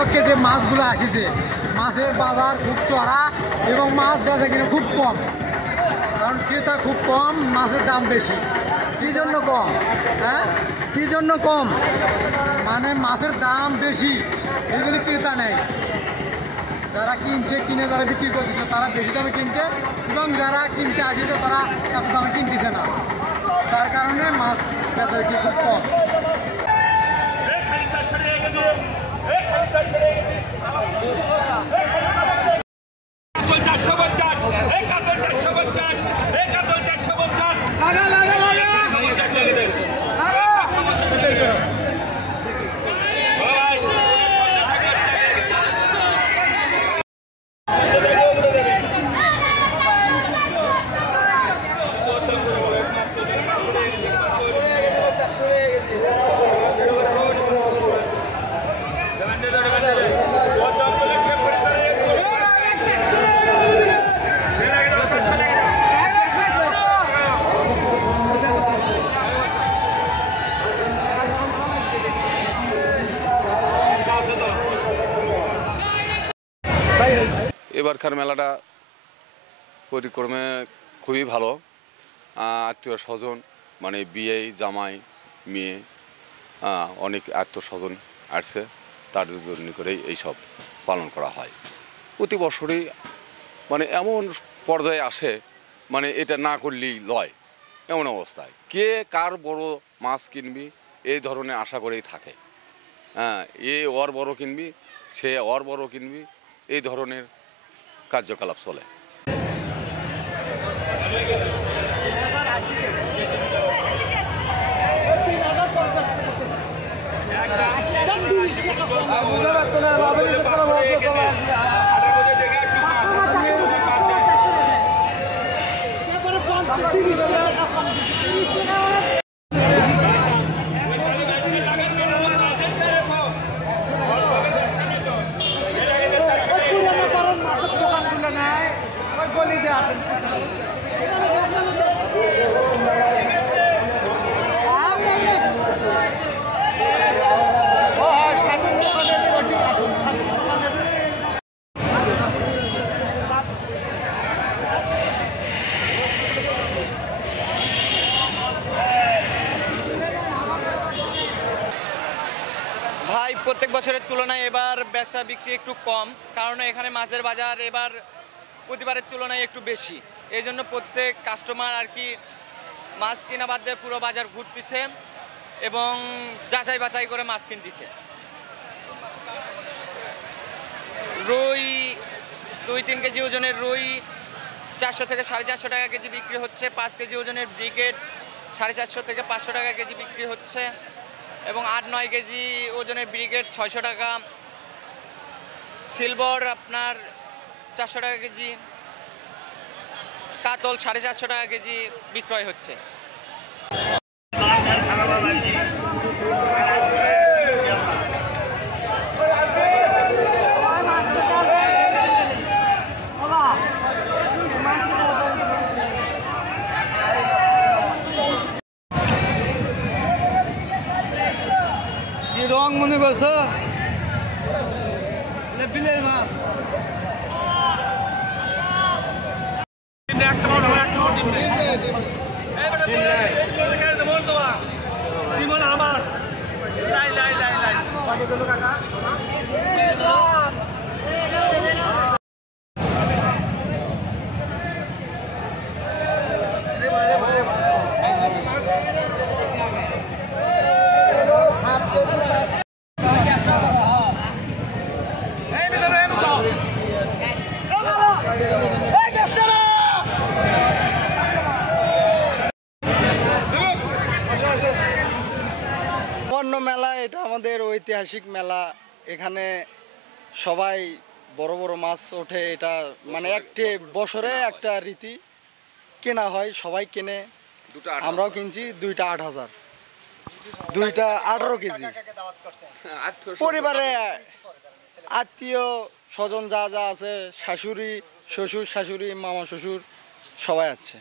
উপলক্ষে যে মাছগুলো আসিছে, মাছের বাজার খুব চড়া এবং মাছ বেচা কিনে খুব কম, কারণ ক্রেতা খুব কম, মাছের দাম বেশি। কি জন্য কম? হ্যাঁ, কি জন্য কম? মানে মাছের দাম বেশি, এই জন্য ক্রেতা নেই। যারা কিনছে, কিনে যারা বিক্রি করতেছে তারা বেশি দামে কিনছে, এবং যারা কিনতে আসছে তারা এত দামে কিনতেছে না, তার কারণে মাছ বেচা বিক্রি খুব কম। এবারকার মেলাটা পরিক্রমে খুবই ভালো। আত্মীয় স্বজন মানে বিয়ে, জামাই, মেয়ে, অনেক আত্মীয় স্বজন আসছে, তাদের জন্য করেই এইসব পালন করা হয়। প্রতি বছরই মানে এমন পর্যায়ে আসে, মানে এটা না করলেই লয় এমন অবস্থায়। কে কার বড় মাছ কিনবি এই ধরনের আশা করেই থাকে। এ ওর বড় কিনবি, সে ওর বড় কিনবি, এই ধরনের কার্যকলাপ চলে। ভাই, প্রত্যেক বছরের তুলনায় এবার বেচা বিক্রি একটু কম, কারণ এখানে মাছের বাজার এবার প্রতিবারের তুলনায় একটু বেশি। এই জন্য প্রত্যেক কাস্টমার আর কি মাছ কিনা বাদ দিয়ে পুরো বাজার ঘুরতেছে এবং যাচাই বাছাই করে মাছ কিনতেছে। রুই 2-3 কেজি ওজনের রুই 400 থেকে 450 টাকা কেজি বিক্রি হচ্ছে। 5 কেজি ওজনের ব্রিগেড 450 থেকে 500 টাকা কেজি বিক্রি হচ্ছে, এবং 8-9 কেজি ওজনের ব্রিগেড 600 টাকা। সিলভার আপনার 400 টাকা কেজি, কাতল 450 টাকা কেজি বিক্রয় হচ্ছে। রং মনে করছো বিলের মাছ আমার মেলা, এটা আমাদের ঐতিহাসিক মেলা। এখানে সবাই বড় বড় মাছ ওঠে। এটা মানে একটি বছরে একটা রীতি, কেনা হয়, সবাই কেনে, আমরাও কিনছি। 2টা 8,000, 2টা 18 কেজি। পরিবারে আত্মীয় স্বজন যা যা আছে, শাশুড়ি, শ্বশুর শাশুড়ি, মামা শ্বশুর সবাই আছে।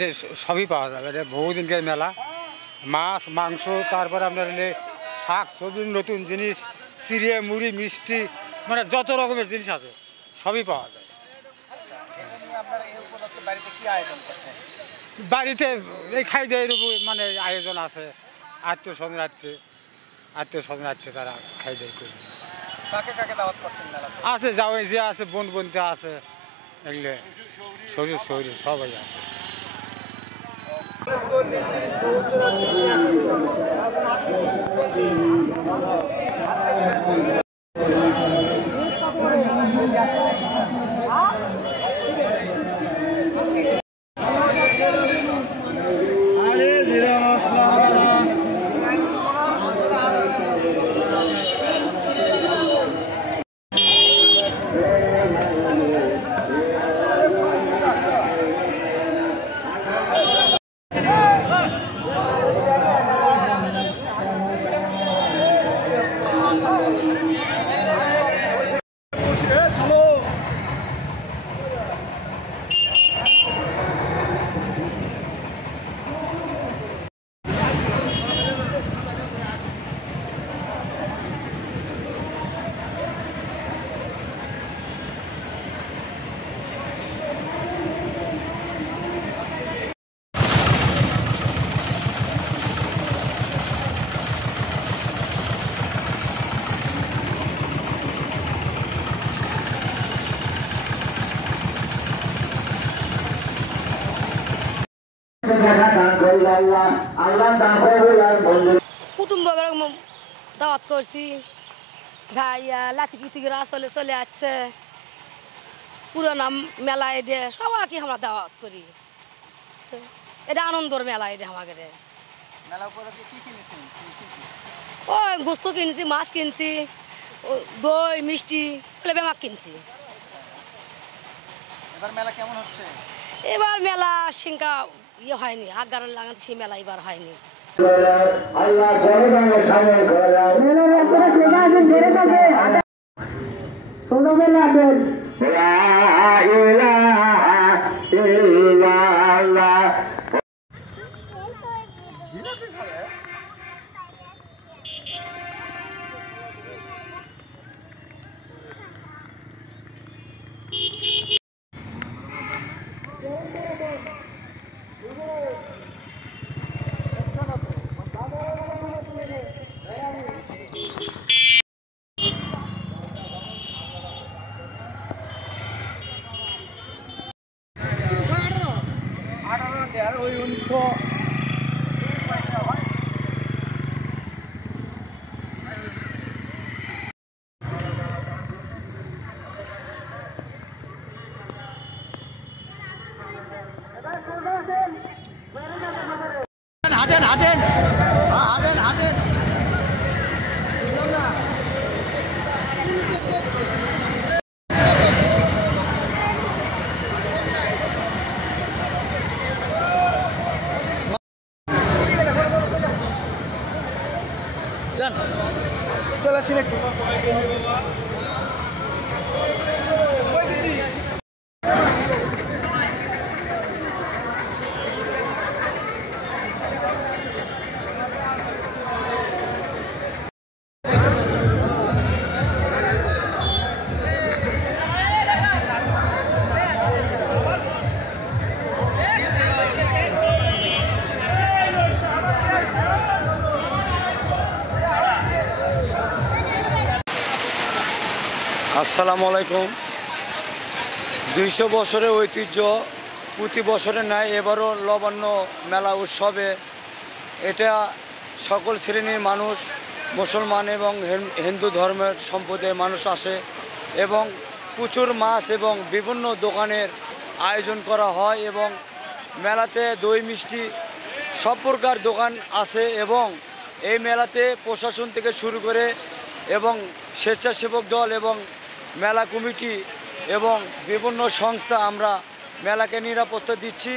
এটা সবই পাওয়া যাবে। এটা বহুদিনকার মেলা, মাছ মাংস, তারপরে আপনার হলে শাক সবজি, নতুন জিনিস, চিড়ে মুড়ি মিষ্টি, মানে যত রকমের জিনিস আছে সবই পাওয়া যায়। বাড়িতে এই খাই দেয়ের মানে আয়োজন আছে, আত্মীয় স্বজন আসছে তারা খাই দেয় করি আছে, যাও যে আছে বোন বোনতে আছে, এগুলো শ্বশুর শরীর সবাই আছে। কুটুম্ব দাওয়াত করছি, ভাইয়া লাতি পিতিরা চলে আসছে, পুরানা মেলা এটা সবাইকে আমরা দাওয়াত করি। এটা আনন্দর মেলা, এটা আমাদের ওই গোস্ত কিনছি, মাছ কিনছি, দই মিষ্টি বেমাক কিনছি। এবার মেলা সিংকা ইয়ে হয়নি, আগার লাগাতে সেই মেলা এবার হয়নি। চলে আসেন একটু। আসসালামু আলাইকুম। 200 বছরের ঐতিহ্য, প্রতি বছরের ন্যায় এবারও লবণ্য মেলা উৎসবে এটা সকল শ্রেণীর মানুষ, মুসলমান এবং হিন্দু ধর্মের সম্প্রদায়ের মানুষ আসে এবং প্রচুর মাছ এবং বিভিন্ন দোকানের আয়োজন করা হয় এবং মেলাতে দই মিষ্টি সব প্রকার দোকান আছে এবং এই মেলাতে প্রশাসন থেকে শুরু করে এবং স্বেচ্ছাসেবক দল এবং মেলা কমিটি এবং বিভিন্ন সংস্থা আমরা মেলাকে নিরাপত্তা দিচ্ছি।